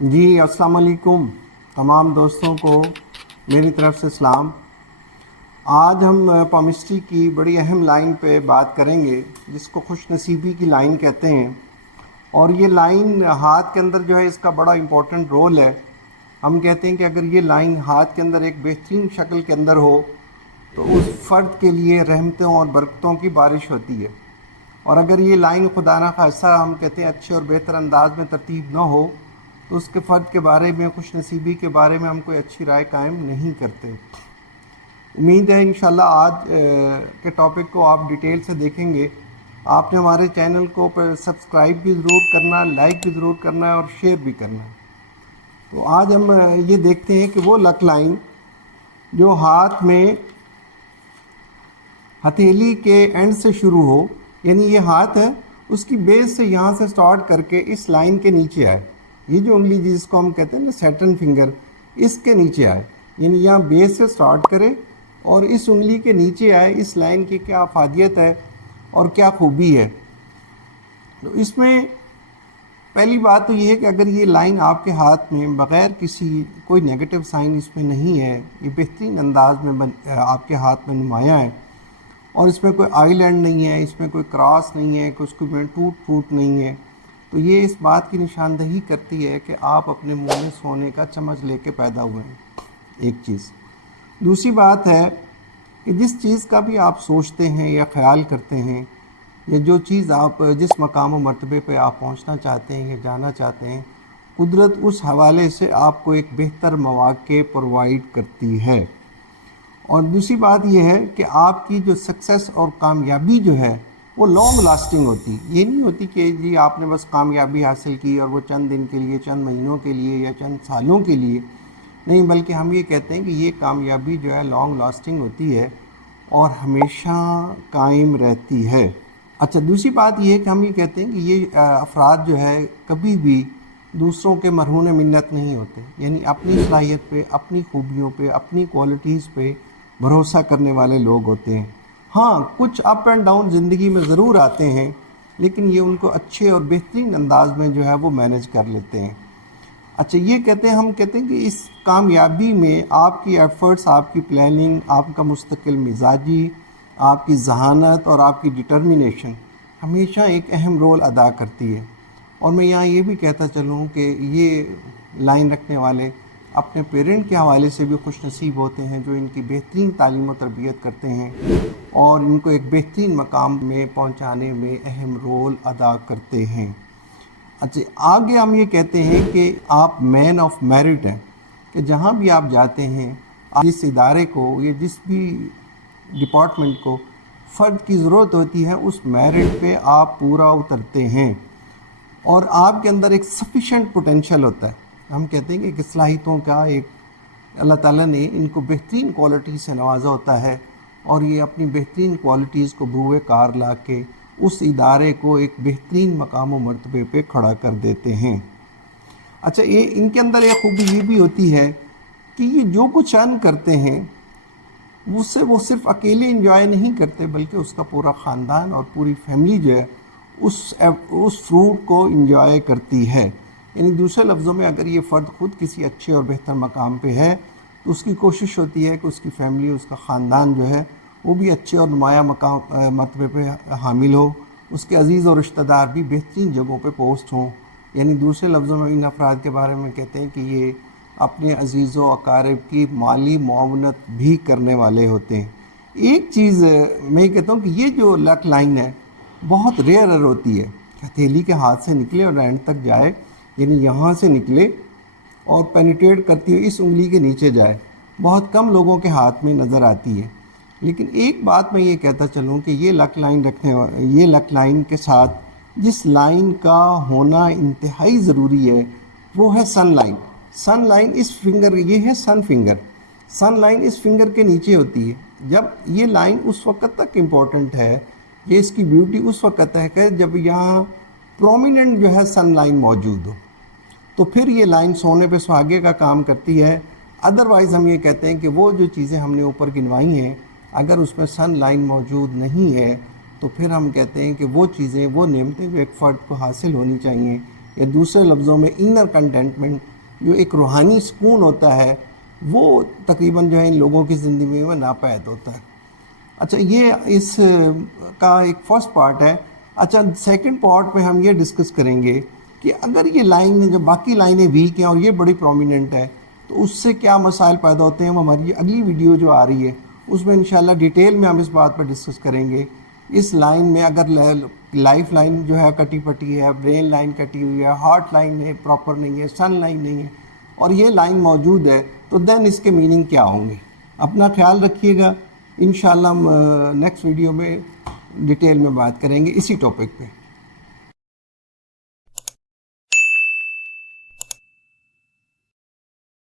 جی अस्सलाम वालेकुम तमाम दोस्तों को मेरी तरफ़ से सलाम। आज हम पामिस्ट्री की बड़ी अहम लाइन पे बात करेंगे जिसको खुश नसीबी की लाइन कहते हैं। और ये लाइन हाथ के अंदर जो है इसका बड़ा इम्पोर्टेंट रोल है। हम कहते हैं कि अगर ये लाइन हाथ के अंदर एक बेहतरीन शक्ल के अंदर हो तो उस फ़र्द के लिए रहमतों और बरकतों की बारिश होती है। और अगर ये लाइन खुदा ना खास्ता हम कहते हैं अच्छे और बेहतर अंदाज में तरतीब ना हो तो उसके फ़र्द के बारे में, खुश नसीबी के बारे में हम कोई अच्छी राय कायम नहीं करते। उम्मीद है इंशाल्लाह आज के टॉपिक को आप डिटेल से देखेंगे। आपने हमारे चैनल को सब्सक्राइब भी ज़रूर करना, लाइक भी ज़रूर करना है और शेयर भी करना है। तो आज हम ये देखते हैं कि वो लक लाइन जो हाथ में हथेली के एंड से शुरू हो, यानी ये हाथ है उसकी बेस से यहाँ से स्टार्ट करके इस लाइन के नीचे आए। ये जो उंगली जिसको हम कहते हैं ना सैटर्न फिंगर, इसके नीचे आए, यानी यहाँ बेस से स्टार्ट करे और इस उंगली के नीचे आए। इस लाइन की क्या अफादियत है और क्या खूबी है। तो इसमें पहली बात तो ये है कि अगर ये लाइन आपके हाथ में बग़ैर किसी कोई नेगेटिव साइन इसमें नहीं है, ये बेहतरीन अंदाज में आपके हाथ में नुमायाँ है और इसमें कोई आईलैंड नहीं है, इसमें कोई क्रॉस नहीं है, कुछ में टूट फूट नहीं है, तो ये इस बात की निशानदही करती है कि आप अपने मुंह में सोने का चम्मच लेके पैदा हुए हैं। एक चीज़। दूसरी बात है कि जिस चीज़ का भी आप सोचते हैं या ख्याल करते हैं या जो चीज़ आप जिस मकाम व मर्तबे पे आप पहुंचना चाहते हैं या जाना चाहते हैं, कुदरत उस हवाले से आपको एक बेहतर मौक़े प्रोवाइड करती है। और दूसरी बात यह है कि आपकी जो सक्सेस और कामयाबी जो है वो लॉन्ग लास्टिंग होती। ये नहीं होती कि जी आपने बस कामयाबी हासिल की और वो चंद दिन के लिए, चंद महीनों के लिए या चंद सालों के लिए नहीं, बल्कि हम ये कहते हैं कि ये कामयाबी जो है लॉन्ग लास्टिंग होती है और हमेशा कायम रहती है। अच्छा, दूसरी बात ये है कि हम ये कहते हैं कि ये अफराद जो है कभी भी दूसरों के मरहून मिन्नत नहीं होते, यानी अपनी सलाहियत पे, अपनी खूबियों पे, अपनी क्वालिटीज़ पे भरोसा करने वाले लोग होते हैं। हाँ, कुछ अप एंड डाउन ज़िंदगी में ज़रूर आते हैं, लेकिन ये उनको अच्छे और बेहतरीन अंदाज में जो है वो मैनेज कर लेते हैं। अच्छा, ये कहते हैं, हम कहते हैं कि इस कामयाबी में आपकी एफ़र्ट्स, आपकी प्लानिंग, आपका मुस्तकिल मिजाजी, आपकी जहानत और आपकी डिटर्मिनेशन हमेशा एक अहम रोल अदा करती है। और मैं यहाँ ये भी कहता चलूँ कि ये लाइन रखने वाले अपने पेरेंट के हवाले से भी खुश नसीब होते हैं जो इनकी बेहतरीन तालीम और तरबियत करते हैं और इनको एक बेहतरीन मकाम में पहुँचाने में अहम रोल अदा करते हैं। अच्छा, आगे हम ये कहते हैं कि आप मैन ऑफ मेरिट हैं, कि जहाँ भी आप जाते हैं, जिस इदारे को या जिस भी डिपार्टमेंट को फ़र्द की ज़रूरत होती है, उस मेरिट पे आप पूरा उतरते हैं और आपके अंदर एक सफिशेंट पोटेंशियल होता है। हम कहते हैं कि सलाहियतों का एक अल्लाह ताला ने इनको बेहतरीन क्वालिटी से नवाजा होता है और ये अपनी बेहतरीन क्वालिटीज़ को बुए कार ला के उस इदारे को एक बेहतरीन मकाम व मर्तबे पे खड़ा कर देते हैं। अच्छा, ये इनके अंदर एक खूबी ये भी होती है कि ये जो कुछ अर्न करते हैं उससे वो सिर्फ अकेले इंजॉय नहीं करते, बल्कि उसका पूरा ख़ानदान और पूरी फैमिली जो है उस फ्रूट को इंजॉय करती है। यानी दूसरे लफ्ज़ों में अगर ये फ़र्द ख़ुद किसी अच्छे और बेहतर मकाम पे है तो उसकी कोशिश होती है कि उसकी फ़ैमिली, उसका ख़ानदान जो है वो भी अच्छे और नुमाया मकाम मर्तबे पे हामिल हो, उसके अज़ीज़ और रिश्तेदार भी बेहतरीन जगहों पे पोस्ट हों। यानी दूसरे लफ्ज़ों में इन अफराद के बारे में कहते हैं कि ये अपने अज़ीज़ व अकारिब की माली मुआवनत भी करने वाले होते हैं। एक चीज़ मैं ये कहता हूँ कि ये जो लक लाइन है बहुत रेयर होती है, हथेली के हाथ से निकले और एंड तक जाए, यानी यहाँ से निकले और पेनिट्रेट करती हुई इस उंगली के नीचे जाए। बहुत कम लोगों के हाथ में नज़र आती है। लेकिन एक बात मैं ये कहता चलूँ कि ये लक लाइन के साथ जिस लाइन का होना इंतहाई ज़रूरी है वो है सन लाइन। सन लाइन इस फिंगर, ये है सन फिंगर, सन लाइन इस फिंगर के नीचे होती है। जब ये लाइन उस वक्त तक इम्पोर्टेंट है, ये इसकी ब्यूटी उस वक्त है कि जब यहाँ प्रोमिनेंट जो है सन लाइन मौजूद हो, तो फिर ये लाइन सोने पे सुहागे का काम करती है। अदरवाइज़ हम ये कहते हैं कि वो जो चीज़ें हमने ऊपर गिनवाई हैं, अगर उसमें सन लाइन मौजूद नहीं है तो फिर हम कहते हैं कि वो चीज़ें, वो नेमतें जो एक फ़र्द को हासिल होनी चाहिए یا دوسرے لفظوں میں انر کنٹینٹمنٹ، جو ایک روحانی سکون ہوتا ہے، وہ تقریباً جو ہے ان لوگوں کی زندگی میں ناپید ہوتا ہے۔ اچھا، یہ اس کا ایک فرسٹ پارٹ ہے۔ اچھا، سیکنڈ پارٹ میں ہم یہ ڈسکس کریں گے کہ اگر یہ لائن جو باقی لائنیں ویک ہیں اور یہ بڑی پرومیننٹ ہے تو اس سے کیا مسائل پیدا ہوتے ہیں۔ وہ ہماری اگلی ویڈیو جو آ رہی ہے اس میں انشاءاللہ ڈیٹیل میں ہم اس بات پر ڈسکس کریں گے۔ اس لائن میں اگر لائف لائن جو ہے کٹی پٹی ہے، برین لائن کٹی ہوئی ہے، ہارٹ لائن ہے پراپر نہیں ہے، سن لائن نہیں ہے، اور یہ لائن موجود ہے، تو دین اس کے میننگ کیا ہوں گے۔ اپنا خیال رکھیے گا، انشاءاللہ ہم نیکسٹ ویڈیو میں ڈیٹیل میں بات کریں گے اسی ٹاپک پہ۔